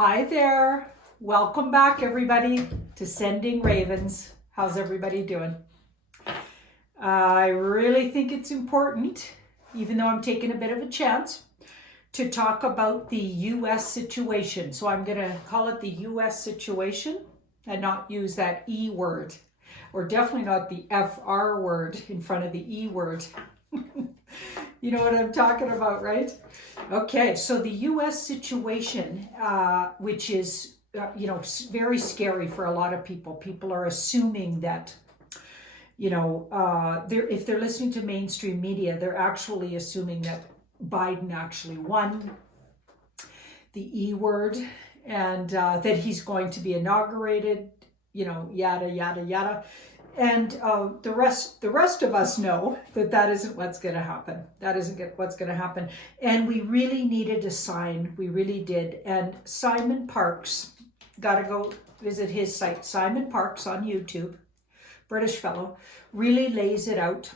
Hi there. Welcome back, everybody, to Sending Ravens. How's everybody doing? I really think it's important, even though I'm taking a bit of a chance, to talk about the U.S. situation. So I'm going to call it the U.S. situation and not use that E word, or definitely not the FR word in front of the E word. You know what I'm talking about, right? Okay, so the U.S. situation, which is, very scary for a lot of people. People are assuming that, if they're listening to mainstream media, they're actually assuming that Biden actually won the E word and that he's going to be inaugurated, yada, yada, yada. And the rest of us know that that isn't what's going to happen. That isn't what's going to happen. And we really needed a sign. We really did. And Simon Parks, got to go visit his site. Simon Parks on YouTube, British fellow, really lays it out.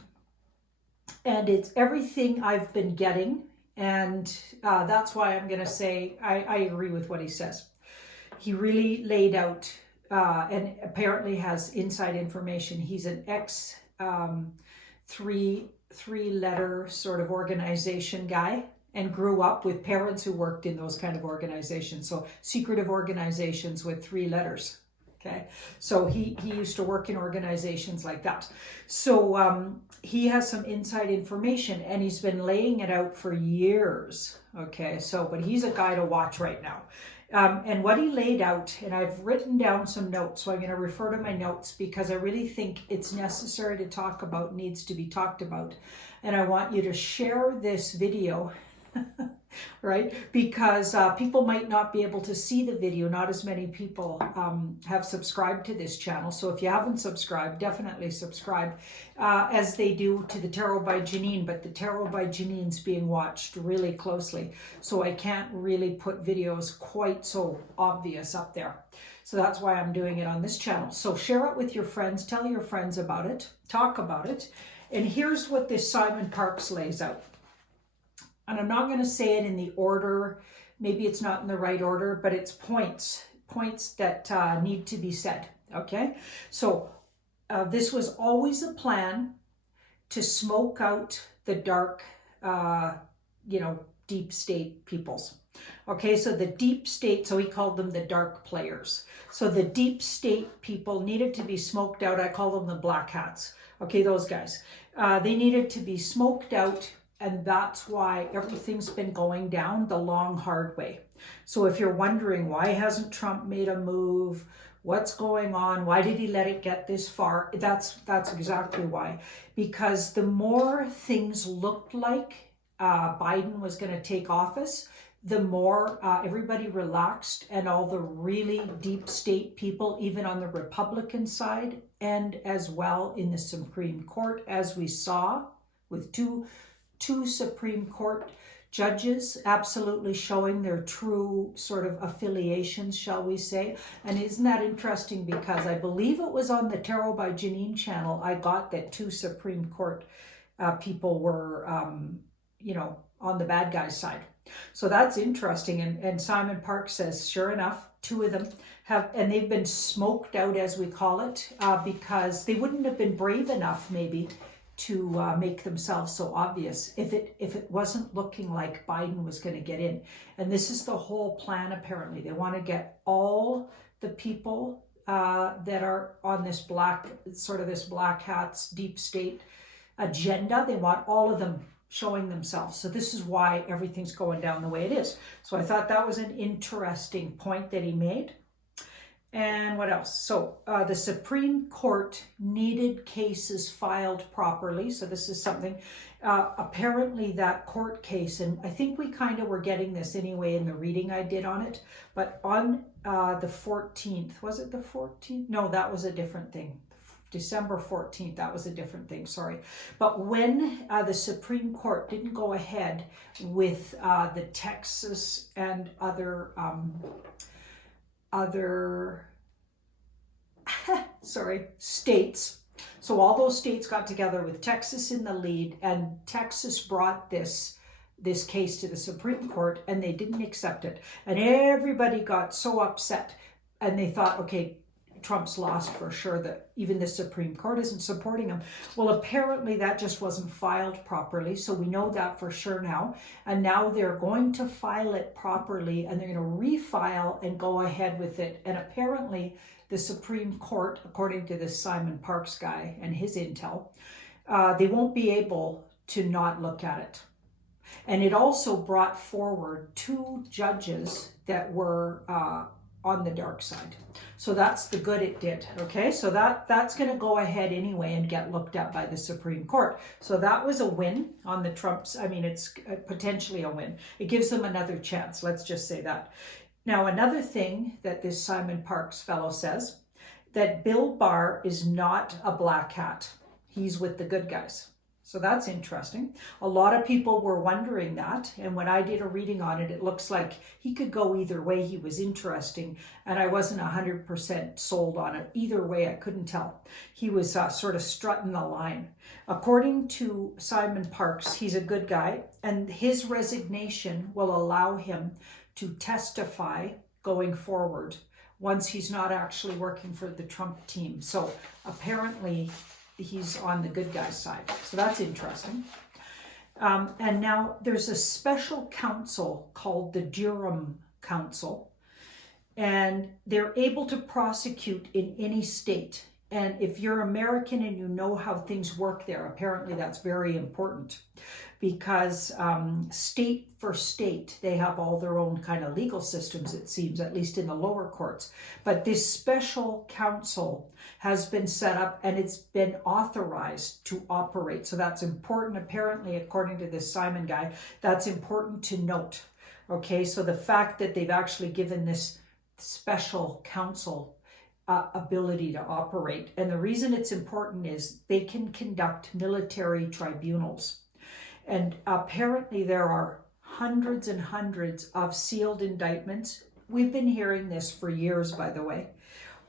And it's everything I've been getting. And that's why I'm going to say I agree with what he says. He really laid out and apparently has inside information. He's an ex three-letter sort of organization guy and grew up with parents who worked in those kind of organizations. So secretive organizations with 3 letters. Okay, so he used to work in organizations like that. So he has some inside information and he's been laying it out for years. Okay, so but he's a guy to watch right now. And what he laid out, and I've written down some notes, so I'm going to refer to my notes because I really think it's necessary to talk about, needs to be talked about. And I want you to share this video, right? Because people might not be able to see the video. Not as many people have subscribed to this channel. So if you haven't subscribed, definitely subscribe as they do to the Tarot by Janine. But the Tarot by Janine's being watched really closely. So I can't really put videos quite so obvious up there. So that's why I'm doing it on this channel. So share it with your friends. Tell your friends about it. Talk about it. And here's what this Simon Parks lays out. And I'm not going to say it in the order, maybe it's not in the right order, but it's points that need to be said, okay? So this was always a plan to smoke out the dark, deep state peoples. Okay, so the deep state, so he called them the dark players. So the deep state people needed to be smoked out. I call them the black hats. Okay, those guys. They needed to be smoked out. And that's why everything's been going down the long, hard way. So if you're wondering, why hasn't Trump made a move? What's going on? Why did he let it get this far? That's exactly why. Because the more things looked like Biden was going to take office, the more everybody relaxed, and all the really deep state people, even on the Republican side, and as well in the Supreme Court, as we saw with two Supreme Court judges absolutely showing their true sort of affiliations, shall we say. And isn't that interesting? Because I believe it was on the Tarot by Janine channel, I got that 2 Supreme Court people were, on the bad guy's side. So that's interesting. And Simon Parks says, sure enough, 2 of them have, and they've been smoked out, as we call it, because they wouldn't have been brave enough, maybe, to make themselves so obvious if it wasn't looking like Biden was going to get in. And this is the whole plan, apparently. They want to get all the people that are on this black hats, deep state agenda. They want all of them showing themselves. So this is why everything's going down the way it is. So I thought that was an interesting point that he made. And what else? So the Supreme Court needed cases filed properly. So this is something, apparently that court case, and I think we kind of were getting this anyway in the reading I did on it, but on the 14th, was it the 14th? No, that was a different thing. December 14th, that was a different thing, sorry. But when the Supreme Court didn't go ahead with the Texas and other states. So all those states got together with Texas in the lead, and Texas brought this this case to the Supreme Court, and they didn't accept it. And everybody got so upset, and they thought, okay, Trump's lost for sure, that even the Supreme Court isn't supporting him. Well, apparently that just wasn't filed properly, so we know that for sure now. And now they're going to file it properly, and they're going to refile and go ahead with it. And apparently the Supreme Court, according to this Simon Parks guy and his intel, they won't be able to not look at it. And it also brought forward 2 judges that were on the dark side. So that's the good it did, okay? So that's going to go ahead anyway and get looked at by the Supreme Court. So that was a win on the Trumps. I mean, it's potentially a win. It gives them another chance, let's just say that. Now, another thing that this Simon Parks fellow says, that Bill Barr is not a black hat. He's with the good guys. So that's interesting. A lot of people were wondering that. And when I did a reading on it, it looks like he could go either way. He was interesting. And I wasn't 100% sold on it. Either way, I couldn't tell. He was sort of strutting the line. According to Simon Parks, he's a good guy. And his resignation will allow him to testify going forward once he's not actually working for the Trump team. So apparently he's on the good guy's side. So that's interesting. And now there's a special counsel called the Durham Council, and they're able to prosecute in any state. And if you're American and you know how things work there, apparently that's very important, because state for state, they have all their own kind of legal systems, it seems, at least in the lower courts. But this special counsel has been set up and it's been authorized to operate. So that's important, apparently, according to this Simon guy, that's important to note. Okay, so the fact that they've actually given this special counsel ability to operate. And the reason it's important is they can conduct military tribunals. And apparently there are hundreds and hundreds of sealed indictments. We've been hearing this for years, by the way,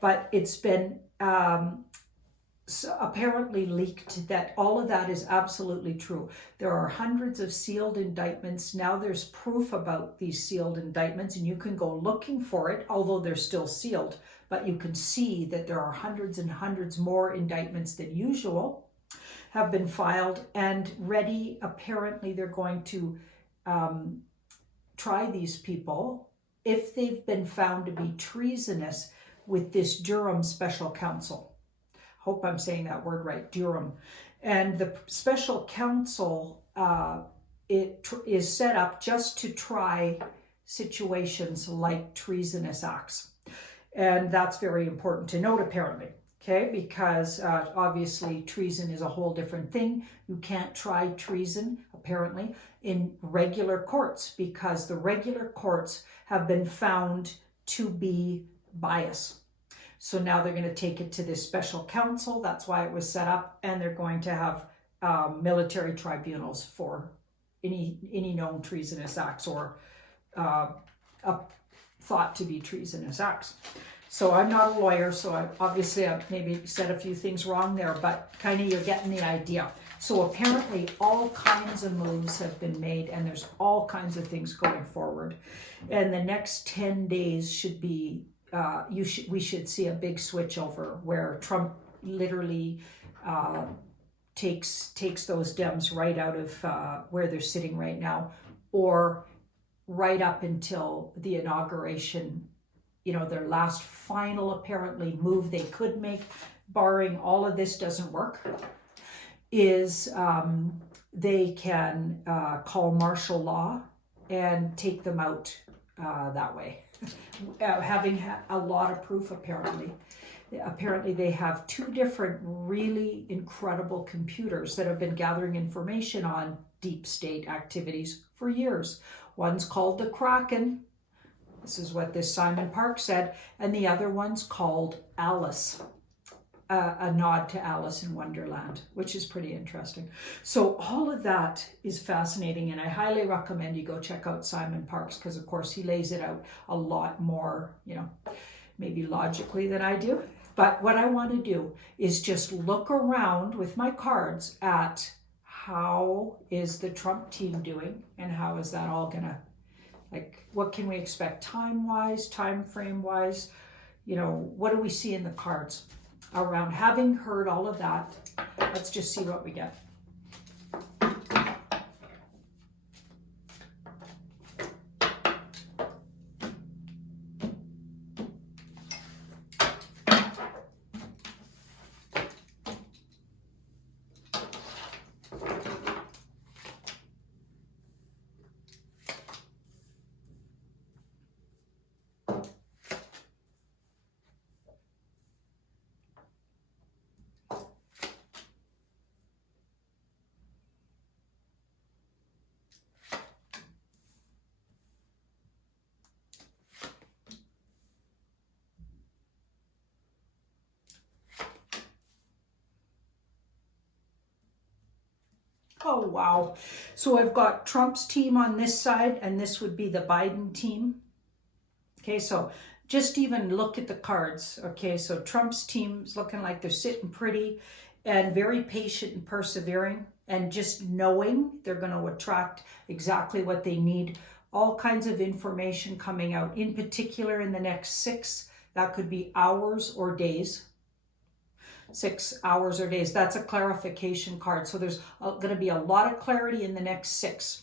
but it's been apparently leaked that all of that is absolutely true. There are hundreds of sealed indictments. Now there's proof about these sealed indictments, and you can go looking for it, although they're still sealed. But you can see that there are hundreds and hundreds more indictments than usual have been filed and ready. Apparently, they're going to try these people if they've been found to be treasonous with this Durham Special Counsel. Hope I'm saying that word right, Durham. And the Special Counsel it is set up just to try situations like treasonous acts. And that's very important to note, apparently, okay? Because obviously treason is a whole different thing. You can't try treason, apparently, in regular courts because the regular courts have been found to be biased. So now they're going to take it to this special counsel. That's why it was set up. And they're going to have military tribunals for any known treasonous acts or thought to be treasonous acts. So I'm not a lawyer, so I've maybe said a few things wrong there, but kind of you're getting the idea. So apparently all kinds of moves have been made and there's all kinds of things going forward. And the next 10 days should be, we should see a big switch over where Trump literally takes those Dems right out of where they're sitting right now, or right up until the inauguration, their last final apparently move they could make, barring all of this doesn't work, is they can call martial law and take them out that way. Having a lot of proof, apparently. Apparently they have 2 different really incredible computers that have been gathering information on deep state activities for years. One's called the Kraken. This is what this Simon Parks said. And the other one's called Alice, a nod to Alice in Wonderland, which is pretty interesting. So all of that is fascinating. And I highly recommend you go check out Simon Parks because, of course, he lays it out a lot more, maybe logically than I do. But what I want to do is just look around with my cards at how is the Trump team doing, and how is that all gonna, like, what can we expect time-wise, time frame-wise? You know, what do we see in the cards around? Having heard all of that, let's just see what we get. Oh, wow. So I've got Trump's team on this side, and this would be the Biden team. Okay, so just even look at the cards. Okay, so Trump's team's looking like they're sitting pretty and very patient and persevering, and just knowing they're going to attract exactly what they need. All kinds of information coming out, in particular in the next 6, that could be hours or days. 6 hours or days. That's a clarification card. So there's going to be a lot of clarity in the next 6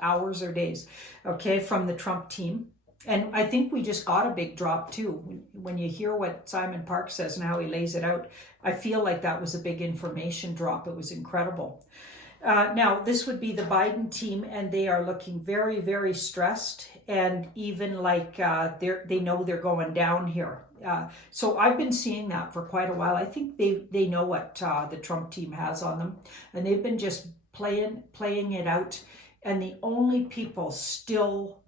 hours or days, okay, from the Trump team. And I think we just got a big drop too. When you hear what Simon Park says and how he lays it out, I feel like that was a big information drop. It was incredible. Now, this would be the Biden team, and they are looking very, very stressed, and even like they know they're going down here. So I've been seeing that for quite a while. I think they know what the Trump team has on them, and they've been just playing it out. And the only people still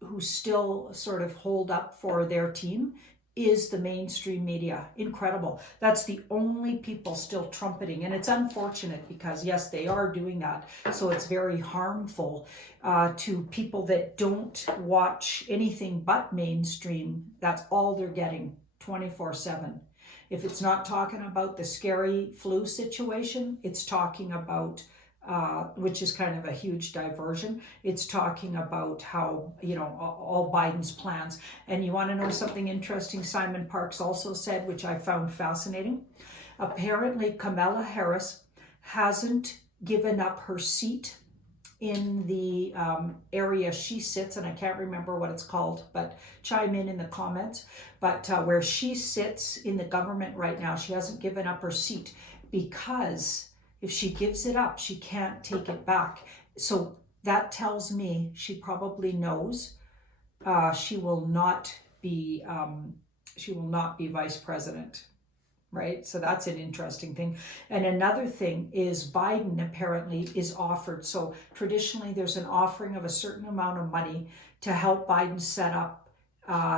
who still sort of hold up for their team is the mainstream media. Incredible. That's the only people still trumpeting. And it's unfortunate because, yes, they are doing that. So it's very harmful to people that don't watch anything but mainstream. That's all they're getting 24/7. If it's not talking about the scary flu situation, it's talking about which is kind of a huge diversion. It's talking about how, you know, all Biden's plans. And you want to know something interesting Simon Parks also said, which I found fascinating? Apparently, Kamala Harris hasn't given up her seat in the area she sits, and I can't remember what it's called, but chime in the comments. But where she sits in the government right now, she hasn't given up her seat because if she gives it up, she can't take it back. So that tells me she probably knows she will not be vice president, right? So that's an interesting thing. And another thing is Biden apparently is offered. So traditionally, there's an offering of a certain amount of money to help Biden set up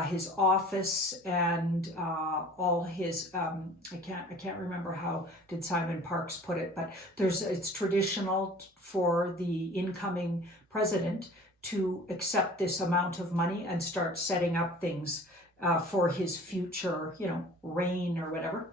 his office and all his I can't remember how did Simon Parks put it, but it's traditional for the incoming president to accept this amount of money and start setting up things for his future, you know, reign or whatever.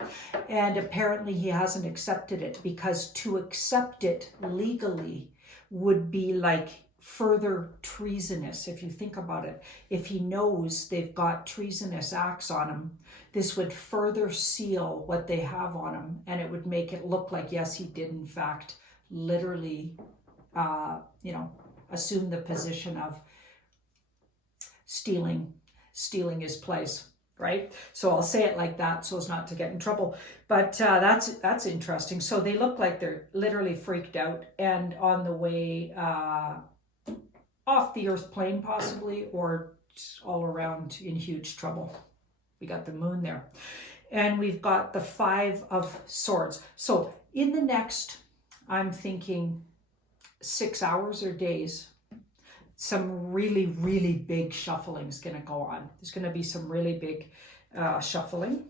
And apparently he hasn't accepted it because to accept it legally would be like further treasonous, if you think about it. If he knows they've got treasonous acts on him, this would further seal what they have on him, and it would make it look like, yes, he did in fact literally assume the position of stealing his place, right? So I'll say it like that so as not to get in trouble. But that's interesting. So they look like they're literally freaked out and on the way off the Earth plane possibly, or all around in huge trouble. We got the moon there. And we've got the 5 of Swords. So in the next, I'm thinking 6 hours or days, some really, really big shuffling is going to go on. There's going to be some really big shuffling.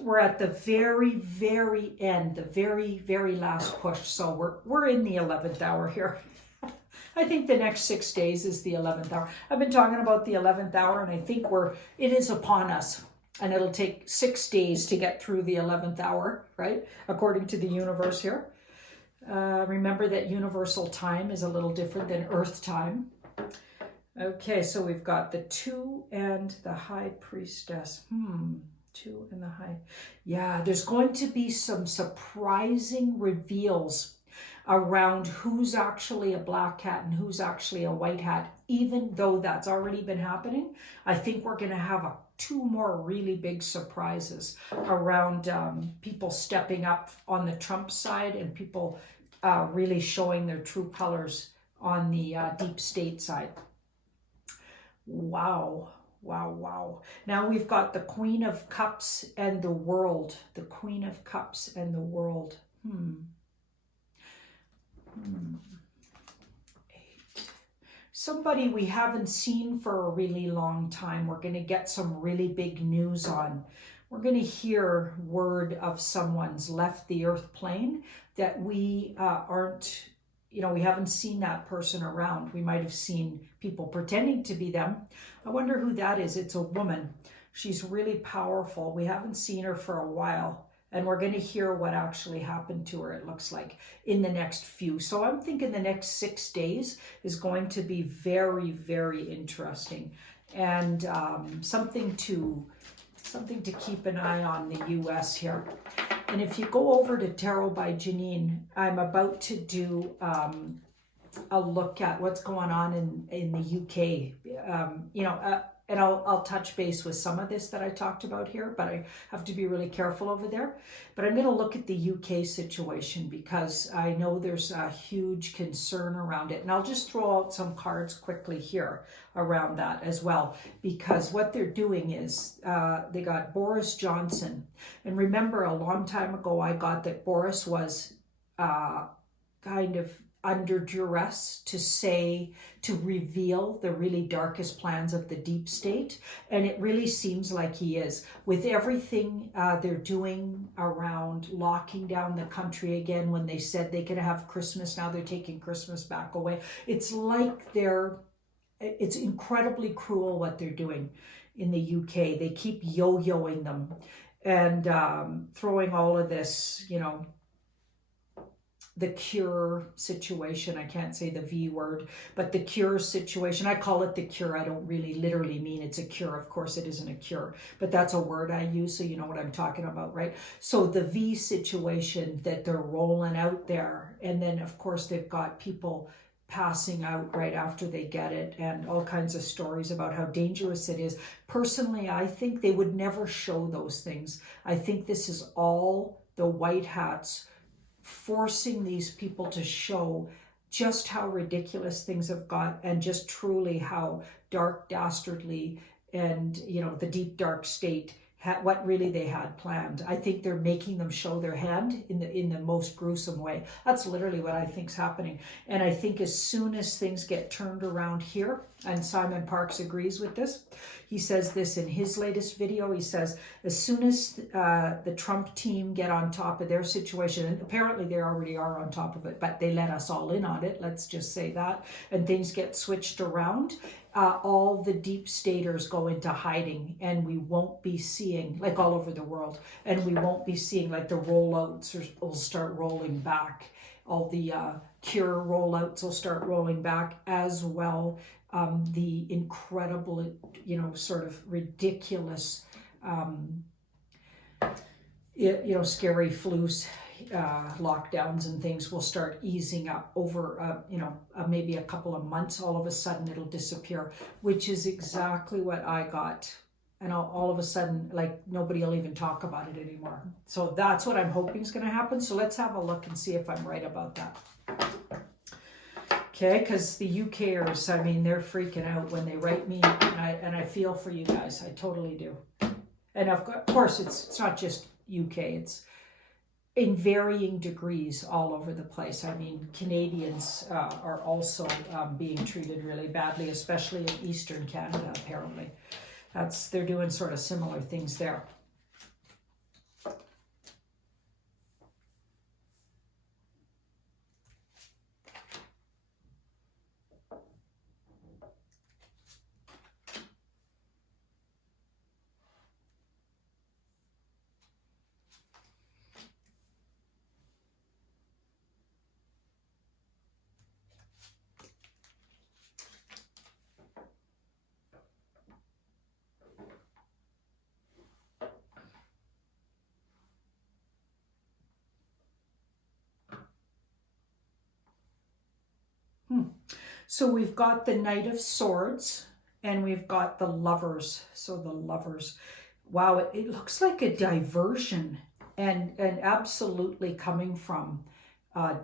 We're at the very, very end, the very, very last push. So we're in the 11th hour here. I think the next 6 days is the 11th hour. I've been talking about the 11th hour, and I think it is upon us. and it'll take 6 days to get through the 11th hour, right? According to the universe here. Remember that universal time is a little different than Earth time. Okay, so we've got the 2 and the High Priestess. 2 and the High. Yeah, there's going to be some surprising reveals around who's actually a black hat and who's actually a white hat. Even though that's already been happening, I think we're going to have 2 more really big surprises around people stepping up on the Trump side and people really showing their true colors on the deep state side. Wow. Wow, wow. Now we've got the Queen of Cups and the World. The Queen of Cups and the World. 8. Somebody we haven't seen for a really long time. We're going to get some really big news on. We're going to hear word of someone's left the earth plane that we aren't, we haven't seen that person around. We might have seen people pretending to be them. I wonder who that is. It's a woman. She's really powerful. We haven't seen her for a while. And we're going to hear what actually happened to her, it looks like, in the next few. So I'm thinking the next 6 days is going to be very, very interesting. And something to keep an eye on the U.S. here. And if you go over to Tarot by Janine, I'm about to do a look at what's going on in the UK. And I'll touch base with some of this that I talked about here, but I have to be really careful over there. But I'm going to look at the UK situation because I know there's a huge concern around it. And I'll just throw out some cards quickly here around that as well, because what they're doing is they got Boris Johnson. And remember, a long time ago, I got that Boris was kind of under duress to reveal the really darkest plans of the deep state. And it really seems like he is. With everything they're doing around locking down the country again, when they said they could have Christmas, now they're taking Christmas back away. It's like it's incredibly cruel what they're doing in the UK. They keep yo-yoing them and throwing all of this, the cure situation. I can't say the V word, but the cure situation. I call it the cure. I don't really literally mean it's a cure. Of course, it isn't a cure, but that's a word I use, so you know what I'm talking about, right? So the V situation that they're rolling out there, and then of course they've got people passing out right after they get it, and all kinds of stories about how dangerous it is. Personally, I think they would never show those things. I think this is all the white hats forcing these people to show just how ridiculous things have got, and just truly how dark, dastardly, and the deep dark state, what really they had planned. I think they're making them show their hand in the most gruesome way. That's literally what I think's happening. And I think as soon as things get turned around here, and Simon Parkes agrees with this, he says this in his latest video. He says, as soon as the Trump team get on top of their situation, and apparently they already are on top of it, but they let us all in on it, let's just say that, and things get switched around, all the deep staters go into hiding, and we won't be seeing, like all over the world, and we won't be seeing, like, the rollouts will start rolling back. All the cure rollouts will start rolling back as well. The incredible, sort of ridiculous, scary flus, lockdowns and things will start easing up over, maybe a couple of months. All of a sudden it'll disappear, which is exactly what I got. And all of a sudden, like, nobody will even talk about it anymore. So that's what I'm hoping is going to happen. So let's have a look and see if I'm right about that. Okay, because the UKers, I mean, they're freaking out when they write me, and I feel for you guys. I totally do. And of course, it's not just UK. It's in varying degrees all over the place. I mean, Canadians are also being treated really badly, especially in Eastern Canada, apparently. They're doing sort of similar things there. So we've got the Knight of Swords and we've got the Lovers. So the Lovers. Wow, it looks like a diversion and absolutely coming from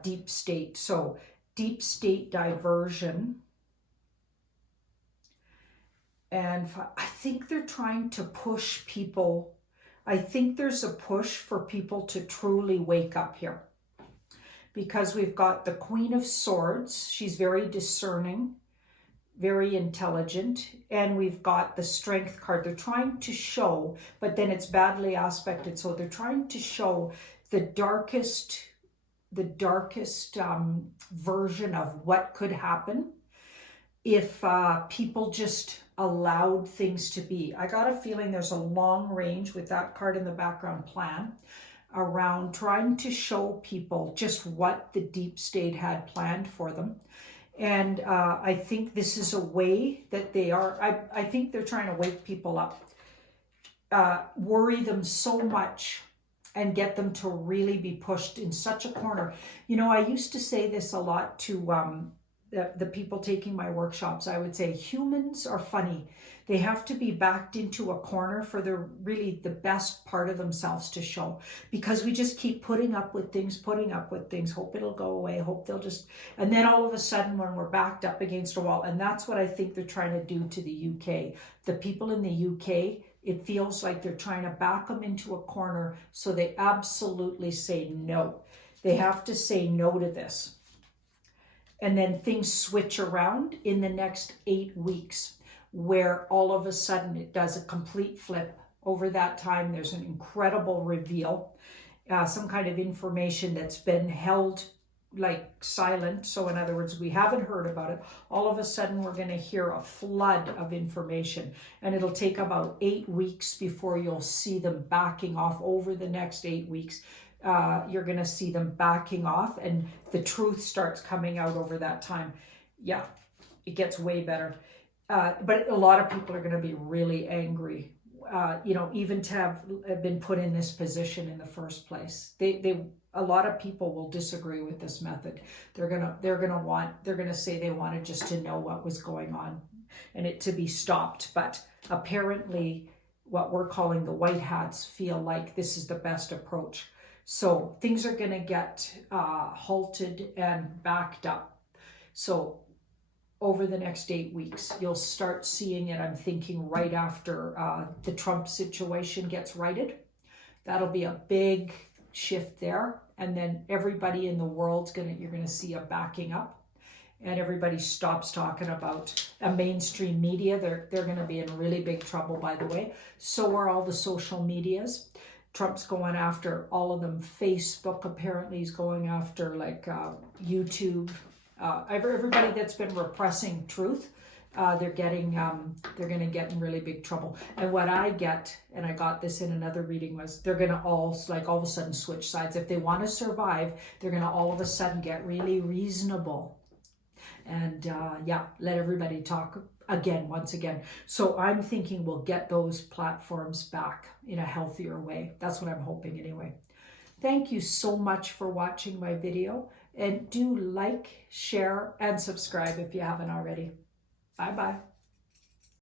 deep state. So deep state diversion. And I think they're trying to push people. I think there's a push for people to truly wake up here. Because we've got the Queen of Swords. She's very discerning, very intelligent. And we've got the Strength card. They're trying to show, but then it's badly aspected. So they're trying to show the darkest version of what could happen if people just allowed things to be. I got a feeling there's a long range with that card in the background plan around trying to show people just what the deep state had planned for them. And I think this is a way that they are, I think they're trying to wake people up, worry them so much and get them to really be pushed in such a corner. You know, I used to say this a lot to the people taking my workshops. I would say humans are funny. They have to be backed into a corner for really the best part of themselves to show, because we just keep putting up with things, hope it'll go away, hope they'll just, and then all of a sudden when we're backed up against a wall, and that's what I think they're trying to do to the UK. The people in the UK, it feels like they're trying to back them into a corner so they absolutely say no. They have to say no to this. And then things switch around in the next 8 weeks, where all of a sudden it does a complete flip. Over that time, there's an incredible reveal, some kind of information that's been held like silent. So in other words, we haven't heard about it. All of a sudden, we're going to hear a flood of information, and it'll take about 8 weeks before you'll see them backing off. Over the next 8 weeks, you're going to see them backing off, and the truth starts coming out over that time. Yeah, it gets way better. But a lot of people are going to be really angry, you know, even to have been put in this position in the first place. A lot of people will disagree with this method. They're gonna say they wanted just to know what was going on and it to be stopped. But apparently, what we're calling the white hats feel like this is the best approach. So things are gonna get halted and backed up. So over the next 8 weeks, you'll start seeing it, I'm thinking, right after the Trump situation gets righted. That'll be a big shift there. And then everybody in the world's you're gonna see a backing up, and everybody stops talking about a mainstream media. They're gonna be in really big trouble, by the way. So are all the social medias. Trump's going after all of them. Facebook apparently is going after, like, YouTube. Everybody that's been repressing truth, they're going to get in really big trouble. And what I get, and I got this in another reading, was they're going to all of a sudden switch sides. If they want to survive, they're going to all of a sudden get really reasonable. And yeah, let everybody talk again, once again. So I'm thinking we'll get those platforms back in a healthier way. That's what I'm hoping anyway. Thank you so much for watching my video. And do like, share, and subscribe if you haven't already. Bye-bye.